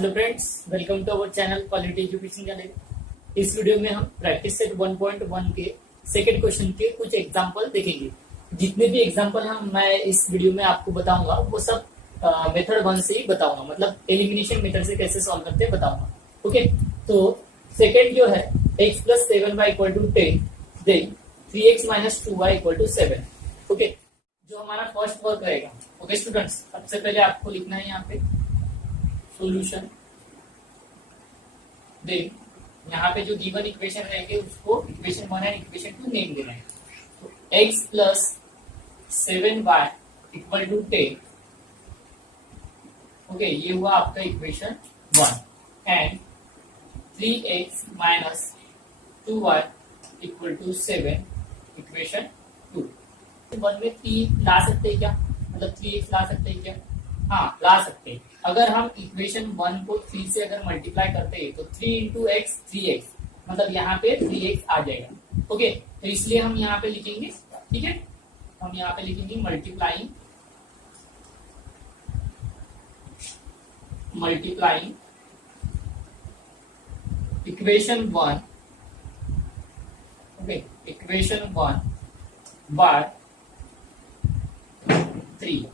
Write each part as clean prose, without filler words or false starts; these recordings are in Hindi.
Hello friends, welcome to our channel quality education channel. इस वीडियो में हम प्रैक्टिस सेट 1.1 के सेकंड क्वेश्चन के कुछ एग्जांपल देखेंगे। जितने भी एग्जांपल मैं इस वीडियो में आपको बताऊंगा वो सब मेथड 1 से ही बताऊंगा, मतलब एलिमिनेशन मेथड से कैसे सॉल्व करते हैं बताऊंगा। ओके, तो सेकंड जो है x plus 7y equal to 10, then 3x minus 2y equal to 7। Okay, जो हमारा फर्स्ट वर्क रहेगा। ओके स्टूडेंट्स, सबसे पहले आपको लिखना है यहाँ पे सॉल्यूशन। देन यहाँ पे जो गिवन इक्वेशन रहेंगे उसको इक्वेशन 1 एंड इक्वेशन 2 नेम देना है। तो x plus 7y equal to 10। Okay, ये हुआ आपका equation 1 and 3x minus 2y equal to 7 equation 2। 1 में 3 ला सकते हैं क्या, मतलब 3x ला सकते हैं क्या? हाँ, ला सकते हैं। अगर हम इक्वेशन 1 को 3 से अगर मल्टीप्लाई करते हैं तो 3 इंटू एक्स 3x, मतलब यहाँ पे 3x आ जाएगा। ओके, तो इसलिए हम यहाँ पे लिखेंगे, ठीक है, हम यहाँ पे लिखेंगे multiplying equation 1, okay, equation 1 by 3,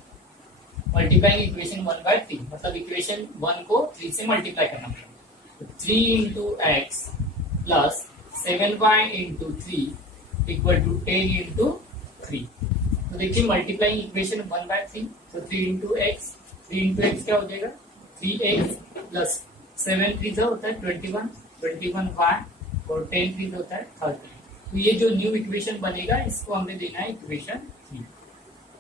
multiplying equation 1 by 3, मतलब इक्वेशन 1 को 3 से मल्टीप्लाई करना पड़ेगा। 3 into x plus 7y into 3 equal to 10 into 3। तो देखिए मल्टीप्लाइंग इक्वेशन 1 बाय 3, तो 3 इंटू एक्स क्या हो जाएगा 3x प्लस 7 3 होता है 21y और 10 3 होता है 30। तो ये जो न्यू इक्वेशन बनेगा इसको हमें देना है इक्वेशन 3।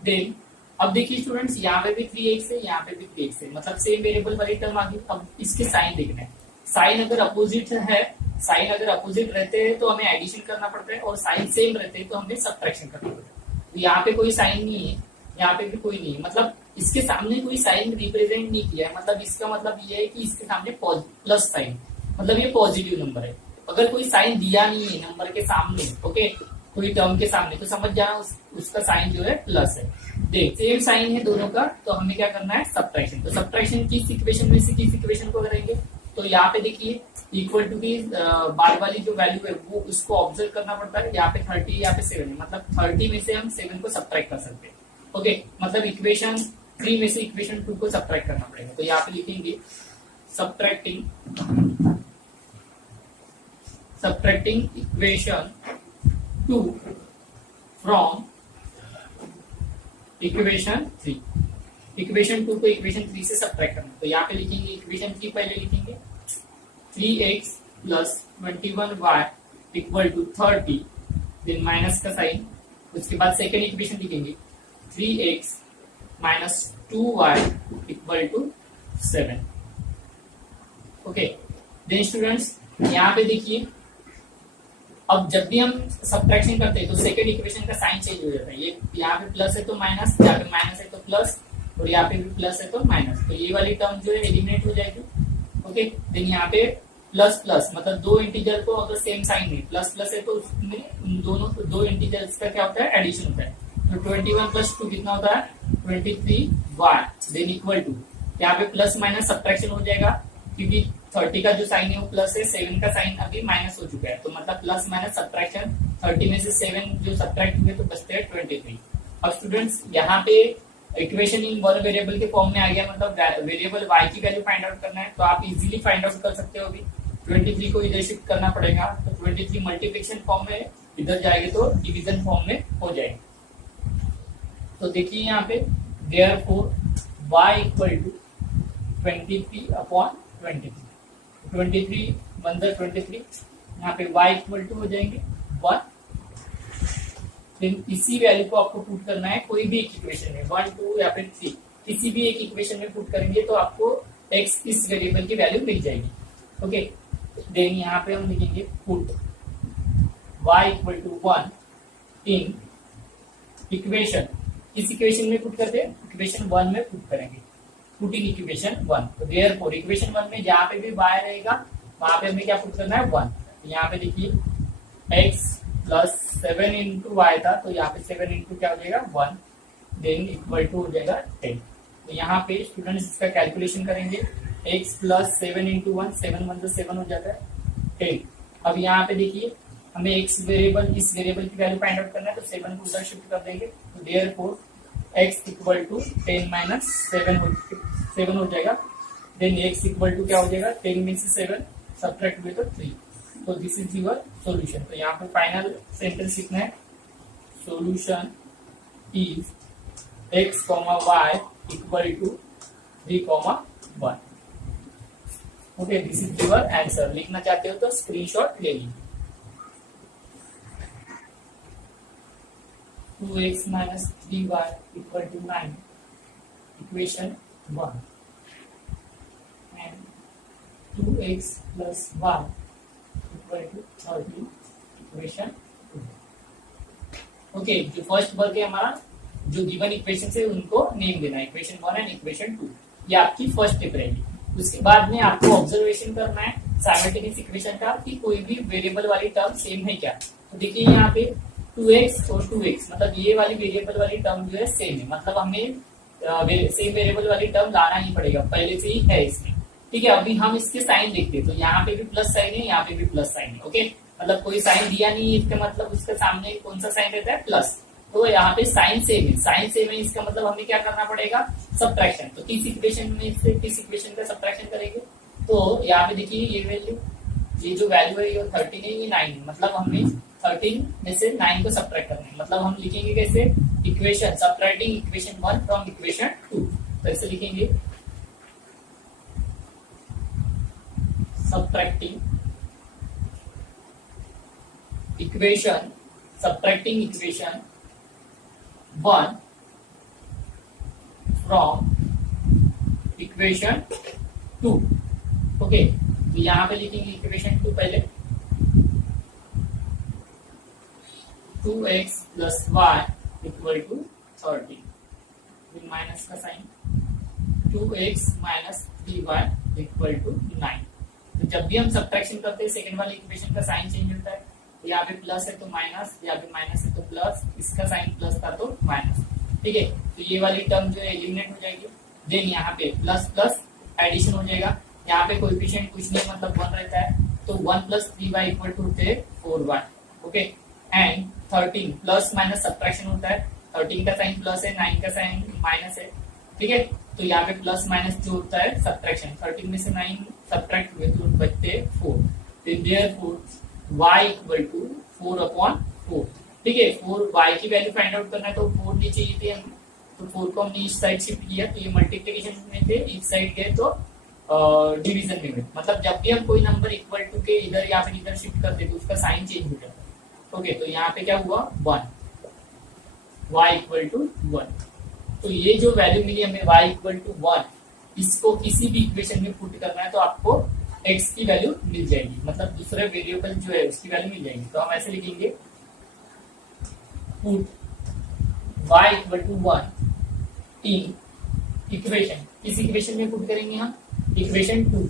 देन अब देखिए स्टूडेंट्स, यहाँ पे भी 3x है, यहाँ पे भी 3x है, मतलब सेम वेरिएबल वाली टर्म आ गई। अब इसके साइन देखना है। साइन अगर अपोजिट है, साइन अगर अपोजिट रहते हैं तो हमें एडिशन करना पड़ता है, और साइन सेम रहते हैं तो हमें सब्ट्रैक्शन करना पड़ता है। तो यहाँ पे कोई साइन नहीं है, यहाँ पे भी कोई नहीं है, मतलब इसके सामने कोई साइन रिप्रेजेंट नहीं किया है। मतलब इसका मतलब ये है कि इसके सामने प्लस साइन, मतलब ये पॉजिटिव नंबर है। अगर कोई साइन दिया नहीं है नंबर के सामने, ओके, कोई टर्म के सामने, तो समझ जाना उसका साइन जो है प्लस है। देख, सेम साइन है दोनों का, तो हमें क्या करना है सब्ट्रैक्शन। तो सब्ट्रैक्शन किस इक्वेशन में से किस इक्वेशन को करेंगे? तो यहाँ पे देखिए इक्वल टू की बाद वाली जो वैल्यू है वो उसको ऑब्जर्व करना पड़ता है। यहाँ पे 30, यहाँ पे 7 है, मतलब 30 में से हम 7 को सब्ट्रैक्ट कर सकते हैं। ओके, मतलब इक्वेशन 3 में से इक्वेशन 2 को सब्ट्रैक्ट करना पड़ेगा। तो यहाँ पे लिखेंगे subtracting equation 2 from equation 3। Equation 2 को इक्वेशन 3 से सब्ट्रैक्ट करना। तो यहाँ पे लिखेंगे इक्वेशन 3 पहले लिखेंगे 3x plus 21y equal to 30, then minus का साइन। उसके बाद सेकेंड इक्वेशन लिखेंगे 3x minus 2y equal to 7। Okay, then students यहाँ पे देखिए, अब जब भी हम सब्ट्रैक्शन करते हैं तो सेकंड इक्वेशन का साइन चेंज हो जाता है। ये यहाँ पे प्लस है तो माइनस, यहाँ पे माइनस है तो प्लस, और यहाँ पे भी प्लस है तो माइनस। तो ये वाली टर्म जो है एलिमिनेट हो जाएगी। ओके, देन यहाँ पे प्लस प्लस, मतलब दो इंटीजर को अगर सेम साइन है, प्लस प्लस है तो उसमें दोनों दो इंटीजर्स का क्या होता है एडिशन होता है। तो 21 प्लस 2 कितना होता है 23y, देन इक्वल टू, यहाँ पे प्लस माइनस सब्ट्रैक्शन हो जाएगा क्योंकि 30 का जो साइन है वो प्लस है, 7 का साइन अभी माइनस हो चुका है, तो मतलब प्लस माइनस सब्ट्रैक्शन 30 में से 7 जो सब्ट्रैक्ट हुए तो बचते हैं 23। अब स्टूडेंट्स यहाँ पे इक्वेशन इन वन वेरिएबल के फॉर्म में आ गया, मतलब वेरिएबल y की वैल्यू फाइंड आउट करना है, तो आप इजीली फाइंड आउट कर सकते हो। अभी 23 को इधर शिफ्ट करना पड़ेगा, तो 23 मल्टीप्लिकेशन फॉर्म में इधर जाएगी तो डिवीजन फॉर्म में हो जाएगी। तो देखिए यहाँ पे therefore y equal to 23 upon 23 बंदर 23, यहाँ पे y इक्वल टू हो जाएंगे 1। फिर इसी वैल्यू को आपको पुट करना है कोई भी एक इक्वेशन में, 1 2 या फिर 3, किसी भी एक इक्वेशन में पुट करेंगे तो आपको x इस वेरिएबल की वैल्यू मिल जाएगी। ओके, देन यहाँ पे हम लिखेंगे put y equal to 1 in equation, किस इक्वेशन में पुट करते हैं इक्वेशन 1 में पुट करेंगे, पुट इन इक्वेशन 1। तो देयरफॉर इक्वेशन 1 में जहाँ पे भी y रहेगा वहां पे हमें क्या पुट करना है 1। तो यहाँ पे देखिए x प्लस 7 इंटू वाई था, तो यहाँ पे 7 इंटू क्या हो जाएगा 1, देन इक्वल टू हो जाएगा 10। तो यहाँ पे स्टूडेंट्स इसका कैलकुलेशन करेंगे, x प्लस 7 इंटू 1, 7 1 7 हो जाता है 10। अब यहाँ पे देखिए हमें x वेरिएबल, इस वेरिएबल की वैल्यू फाइंड आउट करना है, तो 7 को उधर शिफ्ट कर देंगे, तो therefore x equal to 10 minus 7 हो जाएगा। देन x इक्वल टू क्या हो जाएगा, 10 में से 7 सब्ट्रैक्ट हुए तो 3। तो दिस इज योर सॉल्यूशन। तो यहाँ पे फाइनल सेंटेंस लिखना है, solution is x, y equal to 3, 1। Okay, this is your answer. लिखना चाहते हो तो स्क्रीनशॉट ले लीजिए। 2x minus 3y equal to 9, equation 1, and 2x plus y equal to 30, equation 2। Okay, जो फर्स्ट वर्क है हमारा, जो गिवन इक्वेशन से उनको नेम देना है, इक्वेशन 1 एंड इक्वेशन 2। ये आपकी फर्स्ट स्टेप रहेगी। उसके बाद में आपको ऑब्जर्वेशन करना है साइमल्टेनियस इक्वेशन का कि कोई भी वेरिएबल वाली टर्म सेम है क्या। तो देखिए यहाँ पे 2x और 2x, मतलब ये वाली वेरिएबल वाली टर्म जो है सेम है, मतलब हमें सेम वेरिएबल वाली टर्म लाना ही पड़ेगा, पहले से ही है इसमें। ठीक है, अभी हम इसके साइन देखते हैं, तो यहाँ पे भी प्लस साइन है, यहाँ पे भी प्लस साइन है। ओके, मतलब कोई साइन दिया नहीं है, इसका मतलब उसके सामने कौन सा साइन रहता है, प्लस। तो यहाँ पे साइन सेम है, साइन सेम है, इसका मतलब हमें क्या करना पड़ेगा, सब्ट्रैक्शन। तो किस इक्वेशन में से किस इक्वेशन का सब्ट्रैक्शन करेंगे, तो यहाँ पे देखिए ये वैल्यू, ये जो वैल्यू है ये 13 है, ये 9 है, मतलब हमें 13 में से 9 को सब्ट्रैक्ट करना है। मतलब हम लिखेंगे कैसे, equation subtracting equation 1 from equation 2। तो ऐसे लिखेंगे, subtracting equation 1 from equation 2। Okay, तो यहाँ पे लिखेंगे इक्वेशन 2 पहले, 2x plus y equal to 30, फिर माइनस का sign, 2x minus 3y equal to 9। तो जब भी हम सब्ट्रैक्शन करते हैं सेकंड वाले इक्वेशन का साइन चेंज होता है, तो यहाँ पे प्लस है तो माइनस, यहाँ पे माइनस है तो प्लस, इसका साइन प्लस था तो माइनस। ठीक है, तो ये वाली टर्म जो है एलिमिनेट हो जाएगी। देन यहाँ पे प्लस प्लस एडिशन हो जाएगा, यहाँ पे कोएफिशिएंट कुछ नहीं मतलब 1 रहता है, तो 1 plus 3y equal to 4y। Okay, and 13 plus minus subtraction होता है, 13 का साइन प्लस है, 9 का साइन माइनस है। ठीक है, तो यहाँ पे प्लस माइनस जो होता है सब्ट्रैक्शन, 13 में से 9 सब्ट्रैक्ट हुए तो बचते 4। Therefore y equal to 4/4। ठीक है, 4y की वैल्यू फाइंड आउट करना है, तो 4 नीचे ही थे हम, तो 4 को हमने इस साइड शिफ्ट किया, तो ये मल्टीप्लिकेशन में थे, इस साइड गए तो डिवीजन में हुए। मतलब जब भी हम कोई नंबर इक्वल टू के इधर या फिर इधर शिफ्ट करते तो उसका साइन चेंज हो जाता है। ओके, तो यहाँ पे क्या हुआ 1, y इक्वल टू 1। तो ये जो वैल्यू मिली हमें y इक्वल टू 1, इसको किसी भी इक्वेशन में पुट करना है तो आपको x की वैल्यू मिल जाएगी, मतलब दूसरे वेरिएबल जो है उसकी वैल्यू मिल जाएगी। तो हम ऐसे लिखेंगे, put y equal to 1 in equation, किस इक्वेशन में पुट करेंगे हम, इक्वेशन 2।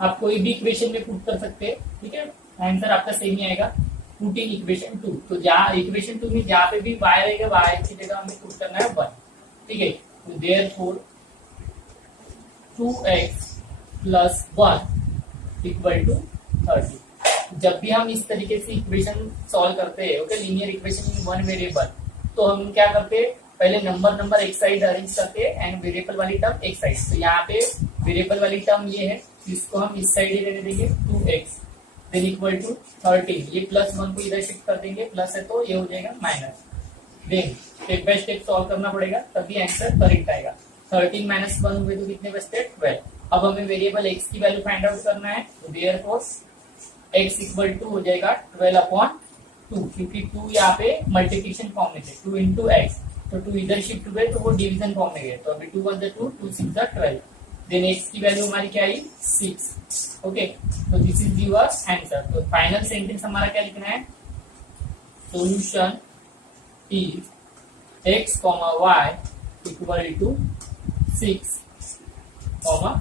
आप कोई भी इक्वेशन में पुट कर सकते हैं। ठीक है, आंसर आपका सेम ही आएगा, पुट इन इक्वेशन 2। तो जहाँ इक्वेशन 2 में जहाँ पे भी y रहेगा, y की जगह हमें पुट करना है 1। ठीक है, तो therefore 2x plus 1 equal to 30। जब भी हम इस तरीके से इक्वेशन सॉल्व करते हैं, okay, linear equation in one variable, तो हम क्या करते हैं, पहले नंबर एक साइड अरेंज करते हैं एंड वेरिएबल वाली टर्म एक साइड। तो यहाँ पे वेरिएबल वाली टर्म ये है, इसको हम इस साइड ही रहने देंगे 2x, देन इक्वल टू 13। ये प्लस 1 को इधर शिफ्ट कर देंगे, प्लस है तो ये हो जाएगा minus. Then step by step solve करना पड़ेगा, तभी आंसर करेक्ट आएगा। 13 माइनस 1 हुए तो कितने बचते हैं, 12। अब हमें वेरिएबल x की वैल्यू फाइंड आउट करना है, तो देयरफॉर x इक्वल टू हो जाएगा 12/2, क्योंकि 2 यहाँ पे मल्टीप्लिकेशन फॉर्म में थे, 2 इंटू एक्स, तो 2 इधर शिफ्ट हुए तो वो डिवीजन फॉर्म में गए, तो अभी 2 1 2, 2 6 12। देन x की वैल्यू हमारी क्या आई, 6। ओके, तो दिस इज योर आंसर। तो फाइनल सेंटेंस हमारा क्या लिखना है, solution is x, y equal to 6, 1।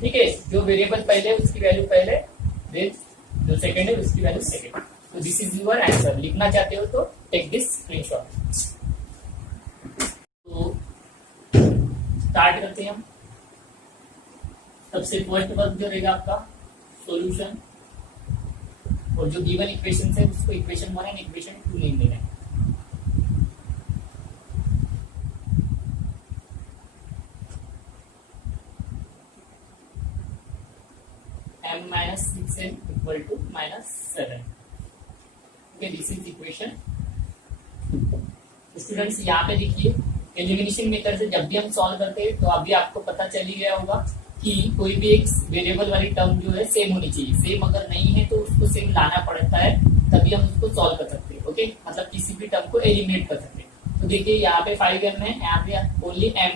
ठीक है, जो वेरिएबल पहले उसकी वैल्यू पहले, देन जो सेकंड है उसकी वैल्यू सेकंड। तो दिस इज योर आंसर। लिखना चाहते हो तो टेक दिस स्क्रीनशॉट। तो स्टार्ट करते हैं हम। सबसे फर्स्ट वर्क जो रहेगा आपका सॉल्यूशन, और जो गिवन इक्वेशन है उसको इक्वेशन 1 एंड इक्वेशन 2 नेम देना है। m minus 6n equal to -7। Okay, this is equation. Students यहाँ पे देखिए, एलिमिनेशन मेथड से जब भी हम सॉल्व करते हैं तो अभी आपको पता चल ही गया होगा कि कोई भी एक वेरिएबल वाली टर्म जो है सेम होनी चाहिए। सेम अगर नहीं है तो उसको सेम लाना पड़ता है, तभी हम उसको सॉल्व कर सकते हैं। ओके, मतलब किसी भी टर्म को एलिमिनेट कर सकते हैं। तो देखिए यहाँ पे 5m है, यहाँ पे ओनली m है,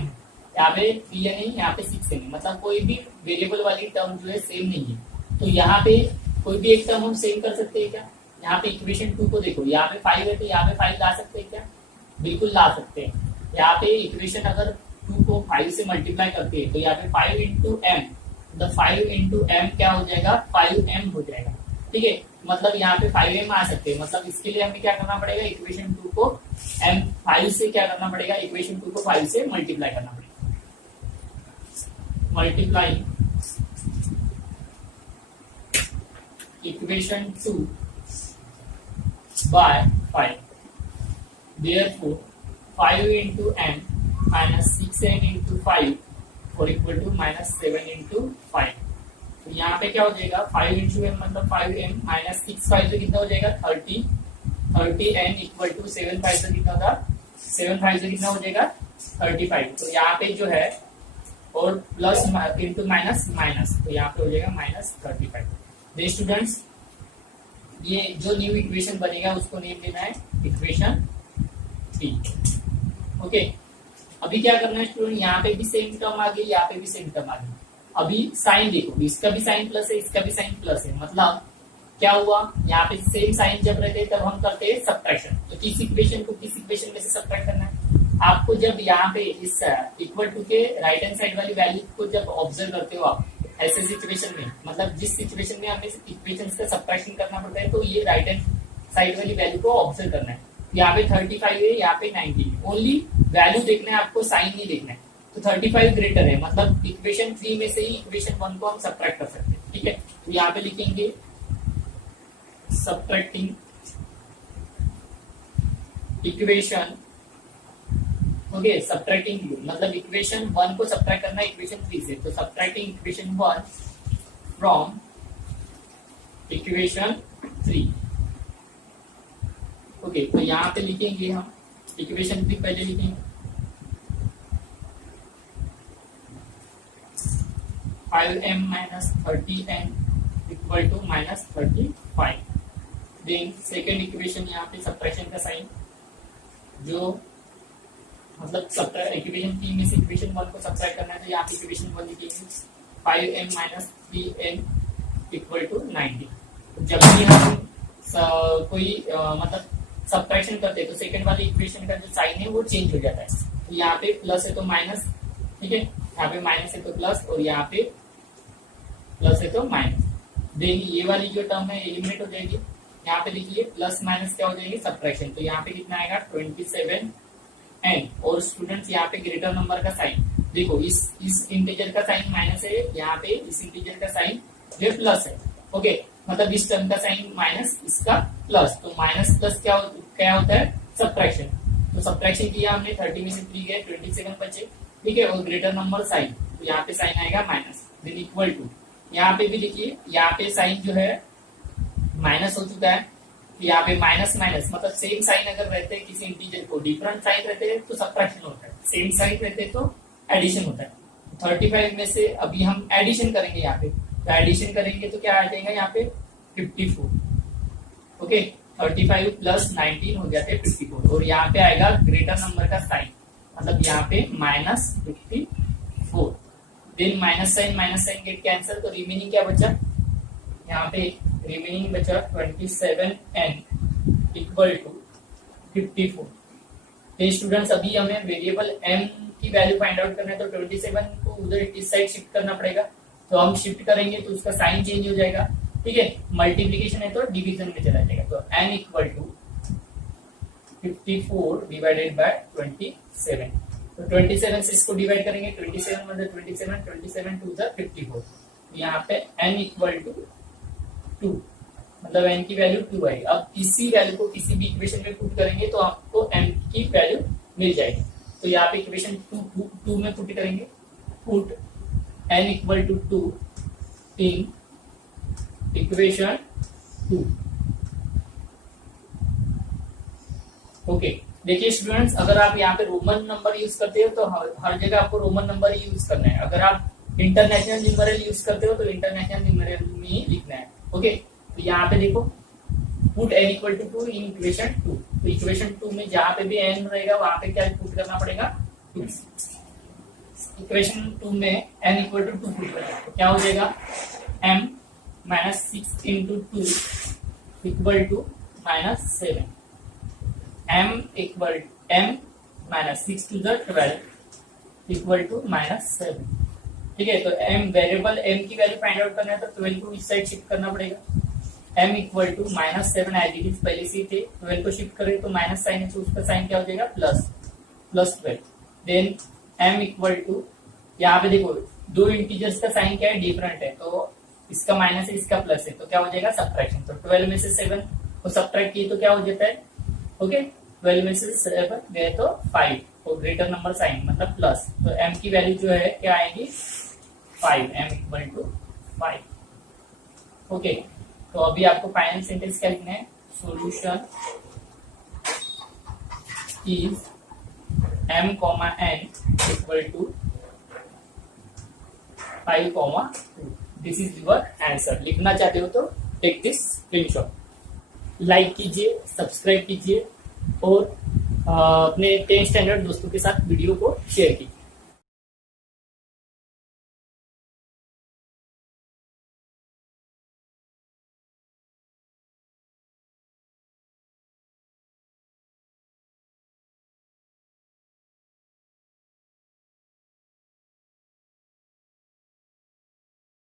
यहाँ पे 3n है, यहाँ पे 6n है, मतलब कोई भी वेरिएबल वाली टर्म जो है सेम नहीं है। तो यहाँ पे कोई भी एक टर्म हम सेम कर सकते हैं क्या? यहाँ पे इक्वेशन 2 को देखो, यहाँ पे 5 है तो यहाँ पे 5 ला सकते हैं क्या? बिल्कुल ला सकते हैं। यहाँ पे इक्वेशन अगर 2 को 5 से मल्टीप्लाई करते हैं तो यहाँ पे 5 इंटू एम, मतलब 5 इंटू एम क्या हो जाएगा? 5m हो जाएगा। ठीक है, मतलब यहाँ पे 5m आ सकते हैं। मतलब इसके लिए हमें क्या करना पड़ेगा? इक्वेशन 2 को m5 से क्या करना पड़ेगा? इक्वेशन 2 को 5 से मल्टीप्लाई करना पड़ेगा। Multiply equation 2 by 5, therefore 5 into m minus 6n into 5 or equal to -7 into 5। तो यहाँ पे क्या हो जाएगा? 5 into m मतलब 5m minus 6 5 से कितना हो जाएगा? 30n equal to 7 5 से कितना होगा? 7 5 से कितना हो जाएगा? 35। तो यहाँ पे जो है और प्लस इंटू माइनस माइनस, तो यहाँ पे हो जाएगा -35। दे स्टूडेंट्स, ये जो न्यू इक्वेशन बनेगा उसको नेम देना है इक्वेशन 3। ओके, अभी क्या करना है स्टूडेंट? यहाँ पे भी सेम टर्म आ गई, यहाँ पे भी सेम टर्म आ गई। अभी साइन देखो, इसका भी साइन प्लस है, इसका भी साइन प्लस है, मतलब क्या हुआ? यहाँ पे सेम साइन जब रहते हैं तब हम करते हैं सब्ट्रैक्शन। तो किस इक्वेशन को किस इक्वेशन में से सब्ट्रैक्ट करना है? आपको जब यहाँ पे इस इक्वल टू के राइट हैंड साइड वाली वैल्यू को जब ऑब्जर्व करते हो आप ऐसे सिचुएशन में, मतलब जिस सिचुएशन में हमें इक्वेशंस का सब्ट्रैक्शन करना पड़ता है, तो ये राइट हैंड साइड वाली वैल्यू को ऑब्जर्व करना है। यहाँ पे 35 है, यहाँ पे 90 है, ओनली वैल्यू देखना है आपको, साइन नहीं देखना है। तो 35 ग्रेटर है, मतलब इक्वेशन 3 में से ही इक्वेशन 1 को हम सब्ट्रैक्ट कर सकते हैं। ठीक है, तो यहाँ पे लिखेंगे सब्ट्रैक्टिंग इक्वेशन। ओके, सब्ट्रैक्टिंग मतलब इक्वेशन 1 को सब्ट्रैक्ट करना है इक्वेशन 3 से, तो subtracting equation 1 from equation 3। Okay, तो यहाँ पे लिखेंगे हम इक्वेशन 3 पहले लिखेंगे 5m minus 30n equal to -35। Then second equation, यहाँ पे सब्ट्रैक्शन का साइन, जो मतलब इक्वेशन 3 में से इक्वेशन 1 को सब्ट्रैक्ट करना है, तो यहाँ पे इक्वेशन 1 लिखेंगे 5m minus 3n equal to 90। जब भी हम कोई मतलब सब्ट्रैक्शन करते हैं तो सेकंड वाली इक्वेशन का जो साइन है वो चेंज हो जाता है। तो यहाँ पे प्लस है तो माइनस, ठीक है, यहाँ पे माइनस है तो प्लस, और यहाँ पे प्लस है तो माइनस। देन ये वाली जो टर्म है एलिमिनेट हो जाएगी। यहाँ पे देखिए प्लस माइनस क्या हो जाएगी? सब्ट्रैक्शन। तो यहाँ पे कितना आएगा? 27n। और स्टूडेंट्स यहाँ पे ग्रेटर नंबर का साइन देखो, इस इंटीजर का साइन माइनस है, यहाँ पे इस इंटीजर का साइन जो प्लस है। ओके, मतलब इस टर्म का साइन माइनस, इसका प्लस, तो माइनस प्लस क्या होता है? सब्ट्रैक्शन। तो सब्ट्रैक्शन किया हमने, 30 में से 3 गए, 27 बचे। ठीक है, और ग्रेटर नंबर साइन, तो यहाँ पे साइन आएगा माइनस। देन इक्वल टू, यहाँ पे भी देखिए, यहाँ पे साइन जो है माइनस हो चुका है, यहाँ पे माइनस माइनस, मतलब सेम साइन अगर रहते हैं किसी इंटीजर को, डिफरेंट साइन रहते हैं तो सब्ट्रैक्शन होता है, सेम साइन रहते हैं तो एडिशन होता है। 35 में से अभी हम एडिशन करेंगे, यहाँ पे तो एडिशन करेंगे तो क्या आ जाएगा? यहाँ पे 54। ओके, 35 प्लस 19 हो जाते हैं 54, और यहाँ पे आएगा ग्रेटर नंबर का साइन, मतलब यहाँ पे -54। Then minus sign get cancel, तो रिमेनिंग क्या बचा? यहाँ पे रिमेनिंग बचा 27n इक्वल टू 54। तो स्टूडेंट्स अभी हमें वेरिएबल m की वैल्यू फाइंड आउट करना है, तो 27 को उधर इस साइड शिफ्ट करना पड़ेगा। तो हम शिफ्ट करेंगे तो उसका साइन चेंज हो जाएगा। ठीक है, मल्टीप्लीकेशन है तो डिवीजन में चला जाएगा। तो n equal to 54 divided by 27। तो 27 से इसको डिवाइड करेंगे, 27 मतलब 27, 27 टू द 54। यहाँ पे n इक्वल टू 2, मतलब n की वैल्यू 2 आई। अब इसी वैल्यू को किसी भी इक्वेशन में पुट करेंगे तो आपको n की वैल्यू मिल जाएगी। तो यहाँ पे इक्वेशन 2 में पुट करेंगे, put n equal to 2 in equation 2। Okay, देखिए स्टूडेंट्स, अगर आप यहाँ पे रोमन नंबर यूज करते हो तो हर जगह आपको रोमन नंबर ही यूज करना है। अगर आप इंटरनेशनल न्यूमरल यूज करते हो तो इंटरनेशनल न्यूमरल में ही लिखना है। ओके, तो यहाँ पे देखो put n equal to 2 in equation 2। तो इक्वेशन 2 में जहां पे भी n रहेगा वहां पे क्या पुट करना पड़ेगा, 2। इक्वेशन 2 में n इक्वल टू 2 पुट करना, तो क्या हो जाएगा, m minus 6 into 2 equal to minus 7। m minus 6 to the 12 equal to minus 7। ठीक है, तो m वेरिएबल m की वैल्यू फाइंड आउट करना है तो 12 को इस साइड शिफ्ट करना पड़ेगा। m equal to minus 7 as it is पहले से थे, 12 को शिफ्ट करें तो माइनस साइन है तो उसका साइन क्या हो जाएगा, plus 12। Then m equal to, यहाँ पे देखो दो इंटीजर्स का साइन क्या है, डिफरेंट है, तो इसका माइनस है इसका प्लस है, तो क्या हो जाएगा, सब्ट्रैक्शन। तो 12 में से 7 को सब्ट्रैक्ट किए तो क्या हो जाता है, ओके, 12 में से 7 गए तो 5, तो ग्रेटर नंबर साइन मतलब प्लस। तो m की वैल्यू जो है क्या आएगी, 5, m इक्वल टू 5। ओके, तो अभी आपको फाइनल सेंटेंस क्या लिखना है, solution is m, n equal to 5, 2। This is your answer. लिखना चाहते हो तो टेक दिस स्क्रीनशॉट, लाइक कीजिए, सब्सक्राइब कीजिए और अपने 10th स्टैंडर्ड दोस्तों के साथ वीडियो को शेयर कीजिए।